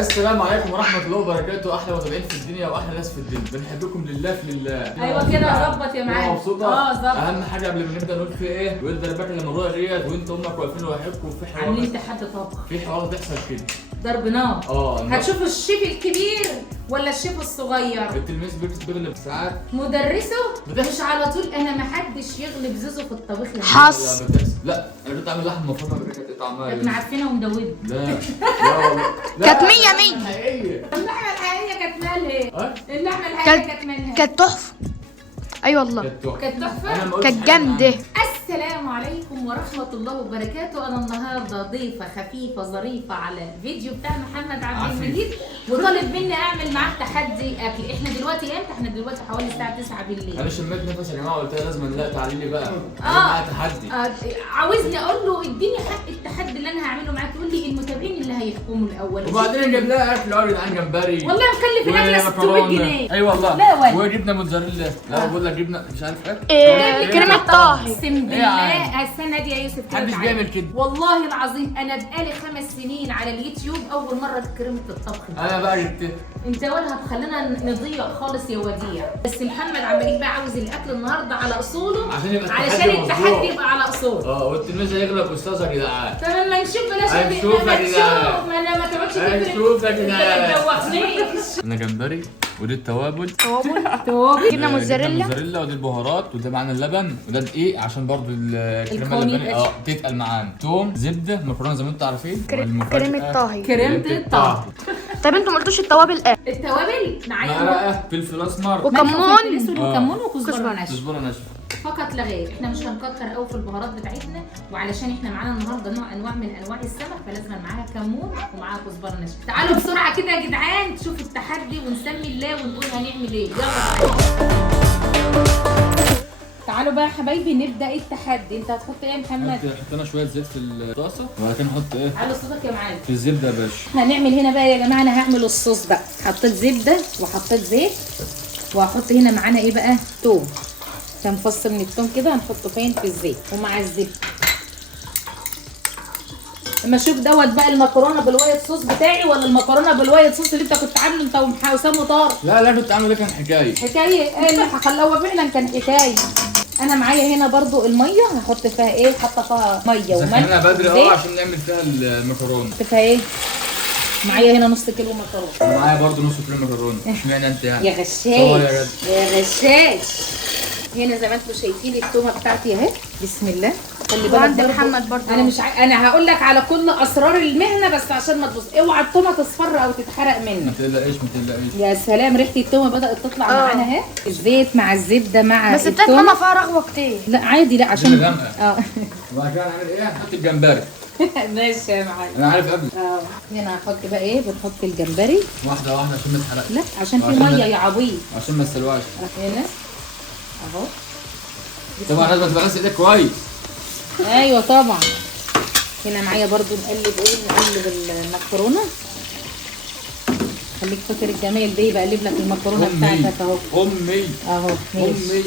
السلام عليكم ورحمة الله وبركاته، أحلى متابعين في الدنيا وأحلى ناس في الدنيا، بنحبكم لله في لله. أيوة كده ظبط يا معلم. مبسوطة؟ ظبط. أهم حاجة قبل ما نبدأ نقول في إيه؟ يقول ده الباكل لما الرؤية ديت وأنت أمك واقفين لوحدكم في حوار. عاملين تحدي طبخ. في حوار بيحصل كده. ضرب نار. هتشوفوا الشيف الكبير ولا الشيف الصغير؟ التلميذ بيغلب ساعات مدرسه مش على طول. أنا محدش يغلب زوزو في الطبيخ. حص لا أنا كنت عامل لحمة مفرومة قبل كده، كانت طعمها كانت معفنة ومدودة. لا والله كانت 100 حقيقية. اللحمة الحقيقية كانت مالها؟ اللحمة الحقيقية كانت مالها؟ كانت تحفة. اي والله كانت تحفة. كانت جامدة. السلام عليكم ورحمة الله وبركاته. أنا النهاردة ضيفة خفيفة ظريفة على الفيديو بتاع محمد عبد المجيد، وطالب مني أعمل معاه تحدي أكل. إحنا دلوقتي إمتى؟ إحنا دلوقتي حوالي الساعة 9 بالليل. أنا شميت نفس يا جماعة، قلت لها لازم لا تعالي لي بقى. معايا تحدي. عاوزني أقول له اديني حق التحدي اللي أنا هعمله معاك. يقول لي المتابعين اللي هيحكموا الأول. وبعدين نجيب لها أكل يا جدعان، جمبري. والله مكلف الأكل 600 جنيه. أي والله. لا والله. وجبنه موتزاريلا. لا بقول لك جبنه مش عارف ايه. كريمة طهي. اقسم بالله السنه دي يا يوسف محدش بيعمل كده والله العظيم. انا بقالي 5 سنين على اليوتيوب اول مره كريمه الطبخ. انا بقى جبتها. انت ولا هتخلينا نضيع خالص يا وديع. بس محمد عمال بقى عاوز الاكل النهارده على اصوله علشان التحدي يبقى على اصوله. والتلميذ هيغلب استاذ يا جدعان. طب اما نشوف بلاش هنشوف يا جدعان. ما انا ما تقعدش هنشوف يا جدعان. ما تدوخنيش. انا جمبري ودي التوابل. جبنة موتزاريلا ودي البهارات وده معانا اللبن وده دقيق عشان برضو الكريمه اللبنيه تتقل معانا. توم، زبده، مكرونه زي ما انتم عارفين. كريمة طهي. كريمه الطهي. طب انتوا ما قلتوش التوابل ايه؟ التوابل معايا مرقه، فلفل اسمر وكمون. وكمون وكزبره ناشفه. كزبره ناشفه فقط لا غير. احنا مش هنكتر قوي في البهارات بتاعتنا، وعلشان احنا معانا النهارده انواع من انواع السمك، فلازم معاها كمون ومعاها كزبره ناشفه. تعالوا بسرعه كده يا جدعان تشوفوا التحدي ونسمي الله ونقول هنعمل ايه. يلا تعالوا بقى يا حبايبي نبدا التحدي. انت هتحط ايه يا محمد؟ حط لنا شويه زيت في الطاسه وبعد كده نحط ايه؟ على صوتك يا معلم. في الزبده يا باشا. هنعمل هنا بقى يا جماعه، انا هعمل الصوص بقى. حطيت زبده وحطيت زيت، وهحط هنا معانا ايه بقى؟ توم. كام فص من التوم كده هنحطه فين؟ في الزيت ومع الزبده. اما اشوف دوت بقى المكرونه بالوايت صوص بتاعي ولا المكرونه بالوايت صوص اللي انت كنت عامله انت وحسام وطارق. لا كنت عامل ده كان حكايه. حكايه ايه اللي هو فعلا كان حكايه. انا معايا هنا برضو الميه هحط فيها ايه؟ حاطه فيها ميه وملح. احنا بدري عشان نعمل فيها المكرونه. فيها ايه؟ معايا هنا نص كيلو مكرونه. معايا برضو نص كيلو مكرونه. اشمعنى انت يعني؟ يا غشاش يا غشاش. هنا زي ما انتم شايفين التومه بتاعتي اهي. بسم الله. خلي بالك وعند محمد برضه. انا مش انا هقول لك على كل اسرار المهنه بس عشان ما تبص. اوعى التومه تصفر او تتحرق منك. ما تقلقيش. يا سلام ريحه التومه بدات تطلع معانا اهي. الزيت مع الزبده مع بس بتاعت ماما فيها رغوه كتير. لا عادي لا عشان وبعد كده هنعمل ايه؟ هنحط الجمبري. ماشي يا معلم. انا عارف قبل. هنا هحط بقى ايه؟ بنحط الجمبري واحده واحده عشان ما تتحرقش. لا عشان في ميه يا عبيط. عشان ما تسلقش. هنا اهو. طبعا لازم تغسل ايدك كويس. ايوه طبعا. هنا معايا برضو نقلب المكرونه. خليك فاكر الجمال ده. بقلب لك المكرونه بتاعتك اهو. امي ماشي.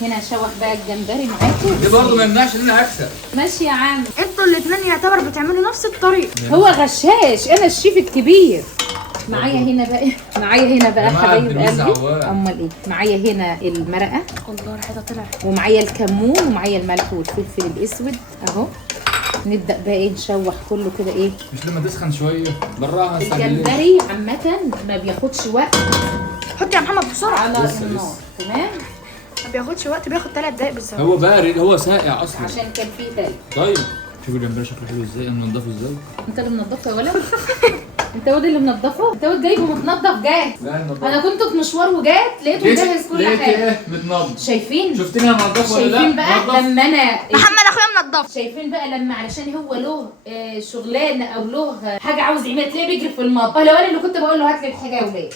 هنا اشوح بقى الجمبري معاكم. دي برضه ما يمنعش ان انا اكسب. ماشي يا عم. انتوا الاثنين يعتبر بتعملوا نفس الطريقه. هو غشاش، انا الشيف الكبير. معايا هنا بقى حبايب قلبي. امال ايه؟ معايا هنا المرقه. الله ريحتها طلعت. ومعايا الكمون ومعايا الملح والفلفل الاسود اهو. نبدا بقى ايه؟ نشوح كله كده ايه؟ مش لما تسخن شويه بالراحه. الجمبري عامه ما بياخدش وقت. حط يا محمد بسرعه على النار. تمام. ما بياخدش وقت، بياخد 3 دقايق بالظبط. هو بارد، هو ساقع اصلا عشان كان فيه تلج. طيب شوف الجمبري شكله حلو ازاي. انا منضفه ازاي؟ انت اللي منضفه يا ولد. انت واد اللي منضفه. انت واد جايبه متنضف جاهز. انا كنت في مشوار وجات لقيته جاهز كل حاجه. لقيت ايه؟ متنضف. شايفين؟ شفتني انا منضفه ولا لا؟ شايفين بقى لما انا محمد اخويا منضف. شايفين بقى لما علشان هو له شغلانه او له حاجه عاوز يعملها تلاقيه بيجري في المطبخ. لو انا اللي كنت بقول له هات لي الحاجه يا ولاد.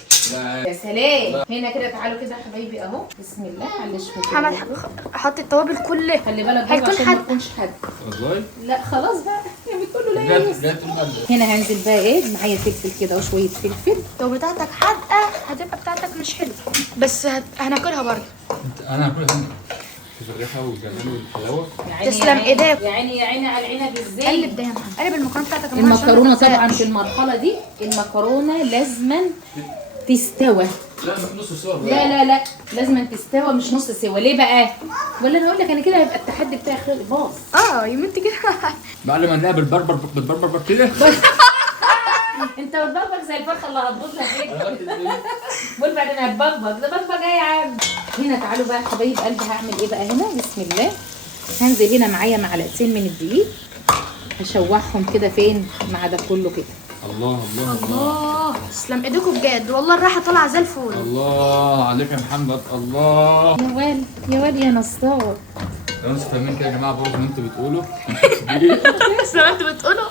يا سلام. هنا كده تعالوا كده يا حبايبي اهو. بسم الله. معلش محمد حط التوابل كلها. خلي بالك هيكون عشان ما حد. يكونش حد. والله لا خلاص بقى يا بتقول له لا يا هنا هنزل بقى ايه؟ معايا فلفل كده وشويه فلفل. لو بتاعتك حادقه هتبقى بتاعتك مش حلوه، بس هناكلها برضه. انا هاكلها هنا. شوف الريحه والجمال والحلاوه. تسلم ايديك. يا عيني يا عيني على العنب ازاي. قلب ده يا محمد، قلب المكرونه بتاعتك. المكرونه طبعا في المرحله دي المكرونه لازما تستوى. لا مش نص سوا. لا لا لا لازما تستوى مش نص سوا. ليه بقى؟ ولا انا اقول لك انا كده هيبقى التحدي بتاعي باظ. يا بنتي كده. بعد ما نلاقيها بتبربر كده. انت بتبقبق زي الفرخه اللي هتبوظ لك ايه؟ بقول بعدين هتبقبق ده بقبق ايه يا عم؟ هنا تعالوا بقى يا حبايب قلبي هعمل ايه بقى هنا؟ بسم الله. هنزل هنا معايا معلقتين من الدقيق، هشوحهم كده فين مع ده كله كده. الله الله الله. تسلم ايديكم بجد والله، الراحه طالعه زي الفل. الله عليك يا محمد. الله يا واد يا واد يا نصار. لو انتوا فاهمين كده يا جماعه برضه اللي انتوا بتقولوا. زي ما انتوا بتقولوا.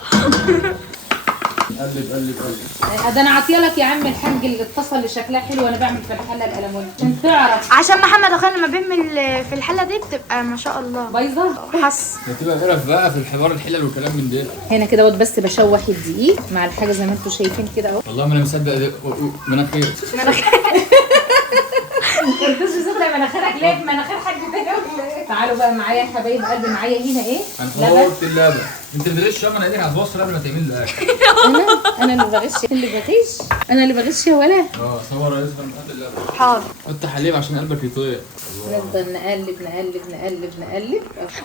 قلب قلب قلب. ده انا عاطيه يا عم الحاج اللي اتصل اللي شكلها حلو وانا بعمل في الحله الالمونيا عشان تعرف. عشان محمد اخويا لما بيعمل في الحله دي بتبقى ما شاء الله بايظه. حس. بتبقى قرف بقى في الحوار الحلل والكلام من ده. هنا كده بس بشوح الدقيق مع الحاجه زي ما انتوا شايفين كده اهو. والله ما انا مصدق مناخير. انتوا صدق مناخيرك ليه؟ مناخير حد تاني. تعالوا بقى معايا يا حبايب قلبي، معايا هنا ايه؟ هنحط اللبن. انت ما تدريش شمع ايديك هتبص قبل ما تعمل الاكل. انا اللي بغش انا اللي بغش يا ولا. صور يا يوسف نحط اللبن. حاضر. حط حليب عشان قلبك يطير. نفضل نقلب نقلب نقلب نقلب.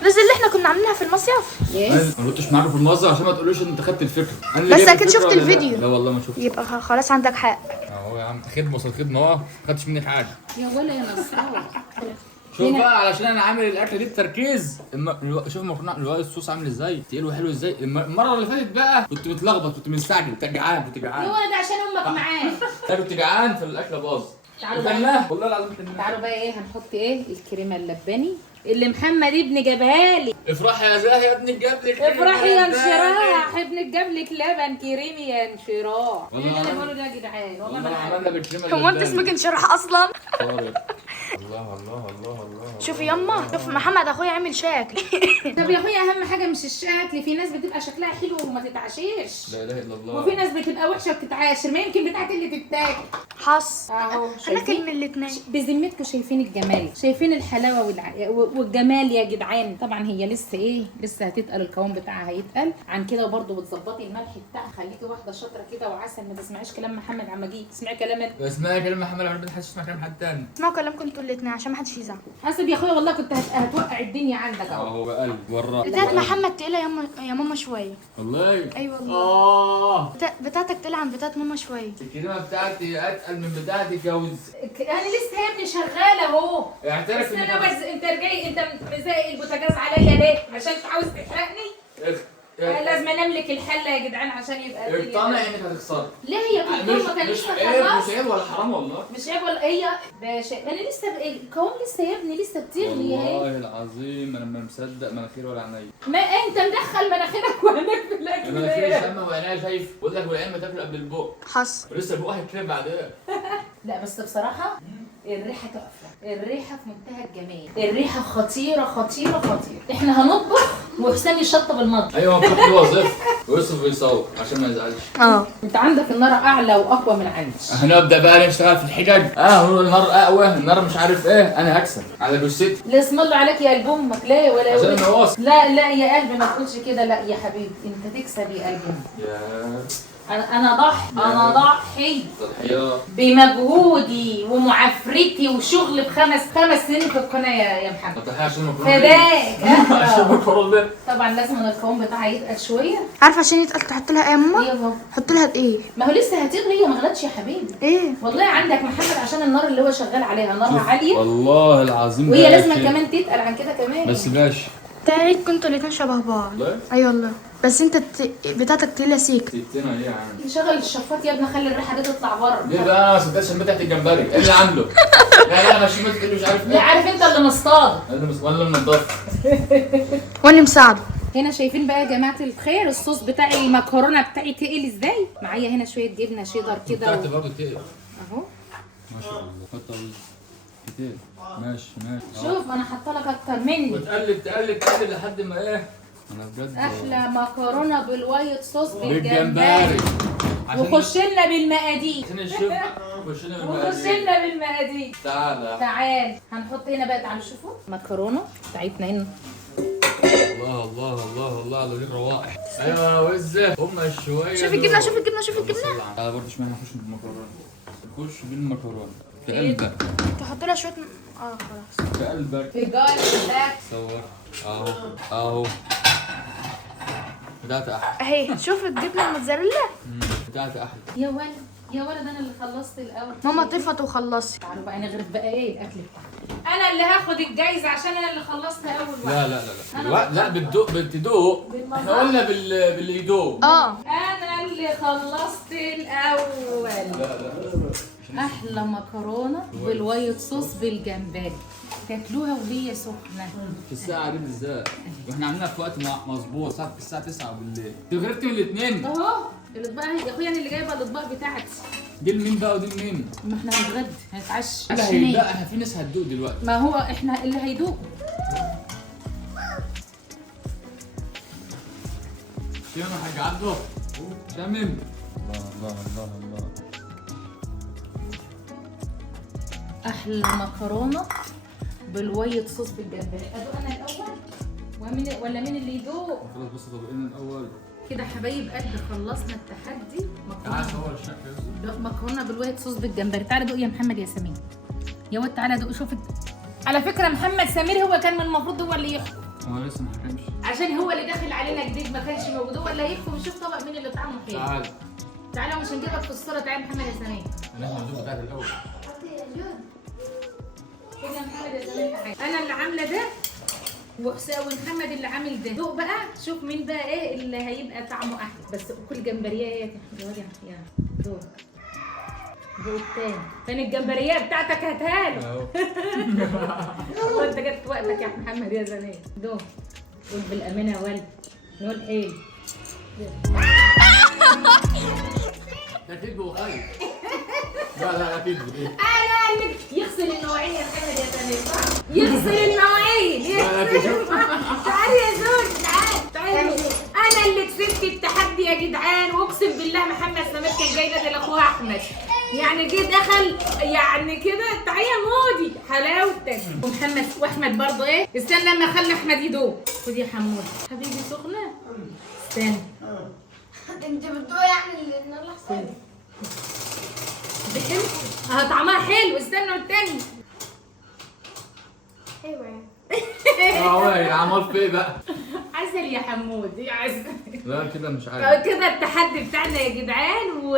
بس اللي احنا كنا عاملينها في المصيف. يس. ما كنتش معاكم في الموظف عشان ما تقولوش ان انت خدت الفكره. بس اكيد شفت الفيديو. لا والله ما شفت. يبقى خلاص عندك حق. اهو يا عم خدمه وصل خدمه اهو، ما خدتش منك حاجه. يا ولا يا نصار. شوف بقى علشان انا عامل الاكله دي بتركيز. شوف الوقت الصوص عامل ازاي، تقيل وحلو ازاي. المره اللي فاتت بقى كنت متلخبط، كنت مستعجل، كنت جعان يا ولا ده عشان امك معاه. انا كنت جعان فالاكله باظ. تعالوا بقى. والله العظيم تعالوا بقى ايه هنحط ايه؟ الكريمه اللباني اللي محمد ابني جابها لي. افرحي يا زاهي يا ابنك جاب لك. افرحي يا انشراح، ابنك جاب لك لبن كريمي يا انشراح. ايه والله اللي بقوله ده يا جدعان؟ والله ما انا عارفه. عملنا بالكريمه هو انت اسمك انشراح اصلا؟ الله الله الله الله. شوفي يما، شوف محمد اخويا عامل شكل. طب يا اخويا اهم حاجه مش الشكل، في ناس بتبقى شكلها حلو وما تتعاشرش. لا اله الا الله. وفي ناس بتبقى وحشه وبتتعاشر، ما يمكن بتاعت اللي تتاكل. حص. اهو انا شايفين؟ من الاثنين. بذمتكم شايفين الجمال، شايفين الحلاوه والجمال يا جدعان. طبعا هي لسه ايه، لسه هتتقل، القوام بتاعها هيتقل عن كده. وبرده بتظبطي الملح بتاعها، خليكي واحده شاطره كده وعسل، ما تسمعيش كلام محمد عم اجي، اسمعي كلام انت. اسمعي كلام محمد عم ما حدش يسمع كلام حد تاني. اسمعوا كلامكم انتوا الاثنين عشان ما حدش يزعل. حاسب يا اخويا والله كنت هتوقع الدنيا عندك اهو. اهو بقلب وراك. بتاعت محمد تقيله يا ماما شويه. والله اي والله. اه بتاعتك تقيله عن بتاعت ماما شويه. الكريمه بتاعتي اتقل من بتاعتك يا وز. انا لسه يا ابني شغاله اهو. اعترف بس انا بس انت جاي انت مزاق البوتاجاز عليا ليه؟ عشان انت عاوز تحرقني؟ لازم انملك الحله يا جدعان عشان يبقى اقتنع انك هتخسر. ليه هي بتقول ما كان لسه مش عيب ولا حرام والله. مش عيب ولا هي ده شيء. انا لسه القوام لسه يا ابني لسه بتغلي اهي. والله العظيم انا ما مصدق مناخير ولا عينيا. ما انت مدخل مناخيرك وعينك في الاكل مناخيري ليه؟ شامه وعينيا شايف. بقول لك والعين ما تاكل قبل البق. حص. ولسه البق هيتكلم بعدين. لا بس بصراحه الريحه تحفه، الريحه في منتهى الجمال، الريحه خطيره خطيره خطيره. احنا هنطبخ وحسام يشطب المطبخ. ايوه المفروض دي وظيفه ويوسف بيصور عشان ما يزعلش. انت عندك النار اعلى واقوى من عندي. هنبدا بقى نشتغل في الحجج. هو النار اقوى، النار مش عارف ايه، انا هكسب على جثتي. لا اسم الله عليك يا قلب امك. لا ولا عشان انا واثق. لا لا يا قلبي ما تقولش كده. لا يا حبيبي انت تكسب يا قلبي. يا انا ضحي تضحيات بمجهودي ومعافرتي وشغل خمس سنين في القناه يا محمد. تضحية عشان المكرونه. فداك. عشان المكرونه. طبعا لازم القوام بتاعها يتقل شويه. عارفه عشان يتقل تحط لها ايه يا ماما؟ ايه بابا؟ حط لها ايه؟ ما هو لسه هتغلي، هي ما غلتش يا حبيبي. ايه؟ والله عندك محمد عشان النار اللي هو شغال عليها نارها عاليه، والله العظيم وهي لازم كمان تتقل عن كده كمان. بس باشا بتاعتك كنتوا الاتنين شبه بعض. والله؟ اي والله. بس انت بتاعتك تقيله سيك. سيبتنا ايه يا عم؟ شغل الشفاط يا ابني، خلي الريحه دي تطلع بره. ليه بقى سداد شمال تحت الجمبري؟ ايه اللي عامله؟ لا انا شمال تقول مش عارف لا عارف انت اللي مصطاد. ولا منضف. وانا مساعده. هنا شايفين بقى يا جماعه الخير الصوص بتاع المكرونه بتاعي تقل ازاي. معايا هنا شويه جبنه شيدر كده بتاعتي برضه تقل. اهو. ما شاء الله. حط رز كتير. ماشي شوف انا حاطه لك اكتر مني. وتقلب لحد ما ايه؟ انا بجد احلى مكرونه بالوايت صوص بالجمبري. وخش لنا بالمقادير. عشان الشيف خش لنا وخش لنا بالمقادير. تعالى تعال هنحط هنا بقى، تعالوا شوفوا مكرونه بتاعتنا هنا. الله الله الله الله على لون روائح. ايوه وزه هم شويه. شوف الجبنه شوف الجبنه شوف الجبنه. تعالى برضه اشمعنى نخش بالمكرونه. نخش بالمكرونه في قلبك. تحط لها شويه خلاص في قلبك. في قلبك. صور اهو اهو. بتاعتي احلى. اهي شوف الجبنه الموتزاريلا. بتاعتي احلى. يا ولد يا ولد انا اللي خلصت الاول. ماما طفت وخلصي. تعالوا بقى نغرف بقى ايه الاكل بتاعنا. انا اللي هاخد الجايزه عشان انا اللي خلصت اول واحد. لا لا لا لا لا بتدوق. احنا قلنا باللي يدوق. انا اللي خلصت الاول. لا لا احلى مكرونه بالوايت صوص بالجمبري، تاكلوها وهي سخنه. في الساعة دي بالذات، واحنا عاملينها في وقت مظبوط الساعة 9 بالليل. انت غرفتي من الاثنين؟ اهو الاطباق يا اخويا، انا اللي جايبه الاطباق بتاعتي. دي لمين بقى ودي لمين؟ ما احنا هنتغدى هنتعشى. لا احنا في ناس هتدوق دلوقتي. ما هو احنا اللي هيدوق. شامم يا حاج عبده؟ شامم؟ الله الله الله الله. احلى مكرونه بالوايت صوص بالجمبري. ادوق انا الاول ولا مين اللي يدوق؟ خلاص بص طبقين الاول. كده حبايب قلبي خلصنا التحدي. تعالى صور الشكل. مكرونه بالوايت صوص بالجمبري. تعالى دوق يا محمد يا سمير. يا واد تعالى دوق. شوف على فكره محمد سمير هو كان من المفروض هو اللي يحكم، هو لسه ما حكمش. عشان هو اللي داخل علينا جديد ما كانش موجود. هو اللي هيحكم يشوف طبق مين اللي طعمه حلو. تعالى. تعالى ومش هنجيبك في الصوره. تعالى محمد يا سمير. انا هندوق بتاعت الاول. كده محمد يا سمير حاجه. انا اللي عامله ده ومحمد اللي عامل ده. دوق بقى شوف مين بقى ايه اللي هيبقى طعمه احلى. بس كل جمبريه يا واد يا دوق. دوق التاني. فين الجمبريه بتاعتك؟ هاتها له. اهو. والله انت جت وقتك يا محمد يا زمان. دوق. قول بالامانه يا ولد. نقول ايه؟ ده كذب وخايف. لا لا لا كذب ايه؟ انا قال لك يغسل المواعين يا محمد يا زمان صح؟ يغسل المواعين. لا لا كذب. تعالي يا زوج تعالي. انا اللي كسبت التحدي يا جدعان، واقسم بالله محمد سمير كان جاي نادي لاخوه احمد. يعني جه دخل يعني كده تعالى يا مودي حلاوتك. ومحمد واحمد برضه ايه؟ استنى لما اخلي احمد يدوق. خد يا حمود حبيبي سخنه. استنى انت بتدوق يعني اللي نطلع بحب طعمها حلو. استنوا التاني. ايوه يعني اه يا عمال في ايه بقى؟ عسل يا حمود يا عسل. لا كده مش عارف. كده التحدي بتاعنا يا جدعان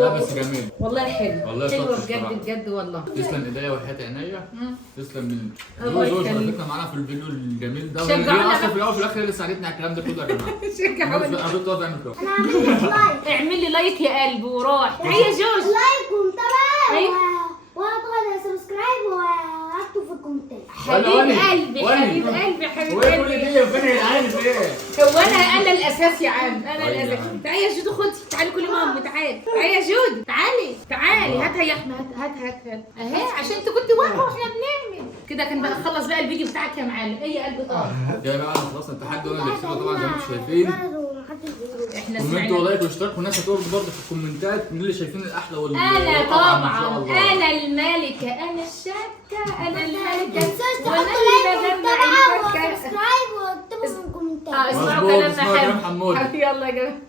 لا بس جميل. والله حلو. والله حلوه صوت بجد الصراحة. بجد والله. تسلم ايديا وحياة عينيا. تسلم من الله زوج يخليك. شاركتنا معانا في الفيديو الجميل ده. شجعونا وهي اصلا بقى. في الاول وفي الاخر اللي ساعدتنا على الكلام ده كله يا جماعه. شجعوني. انا كنت واقف اعمل كده. انا عملت لايك اعمل لي لايك يا قلبي وراح. تعالي يا جوج. لايك ومتابعه أيوة. واضغط سبسكرايب واكتب في الكومنتات. حبيب قلبي حبيب قلبي حبيب وايه كل قلبي. دي وفين العين في ايه؟ هو انا الاساس يا عم. انا أيوة. الاساس. تعالي يا جودو خدي. تعالي كل ماما تعالي. تعالي يا جودو تعالي تعالي. هاتها يا احمد هات اهي عشان انت كنت واقفه واحنا بنعمل كده. كان بقى خلص بقى الفيديو بتاعك يا معلم. ايه يا قلبي طبعا. يا جماعه خلصنا التحدي وانا اللي كسبته طبعا زي ما انتم شايفين. احنا كومنتوا سمعنا. ولايك واشتراك والناس هتقول برضه في الكومنتات مين اللي شايفين الاحلى انا والأطعم إن شاء طبعا الله. انا الملكه انا الشابكه انا الملكه. تنساش وانا تحط اللي لايك بجمع ومتابعه الفكه. وسبسكرايب واكتبوا في الكومنتات. اسمعوا مظبوط، كلامنا اسمعوا كلام حلو. حمود. يلا يا جماعه.